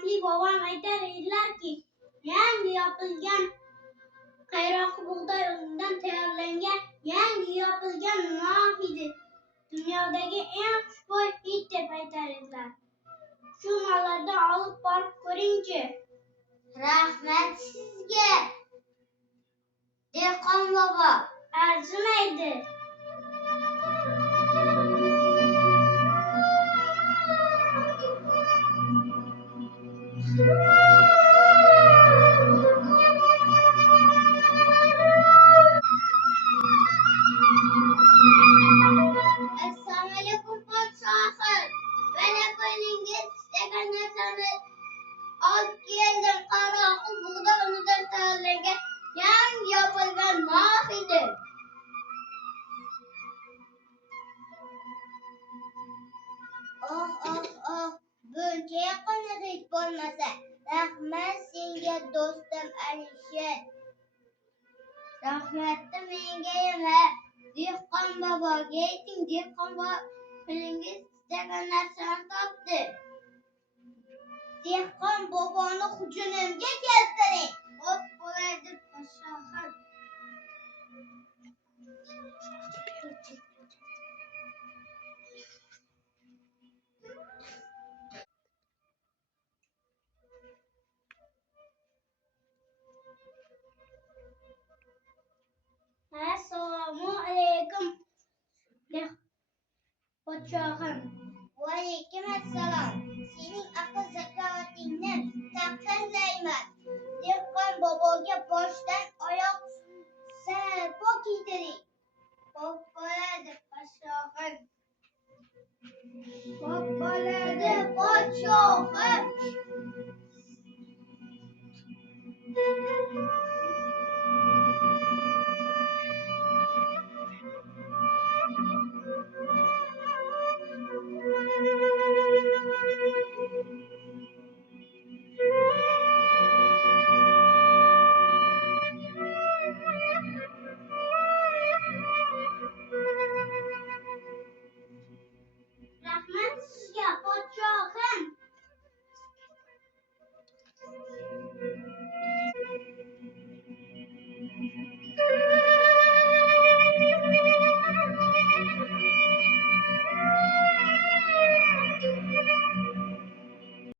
rahmatli bobom aytar edilarki, yangi yopilgan qayroqi bug'doy unidan tayyorlangan yangi yopilgan non hidi dunyodagi eng xushbo'y hid deb aytar edilar. Shu nonlardan olib borib ko'ringchi. Rahmat sizga, dehqon bobo. Arzimaydi. Assalomu alaykum podshohim. Mana qo'lingiz istagan narsani olib keldim. Qaroqi bug'doy unidan tayyorlangan yangi yopilgan non hidi. Oh, buncha yaqinlik bo'lmasa. Rahmat senga do'stim Alisher. Rahmatni menga emas, dehqon boboga ayting. Dehqon bobo qo'lingiz istagan narsani topdi. Dehqon boboni hujumimga keltiring. Xo'p bo'ladi podshohim. Assalomu alaykum podshohim. Va alaykum assalom. Sening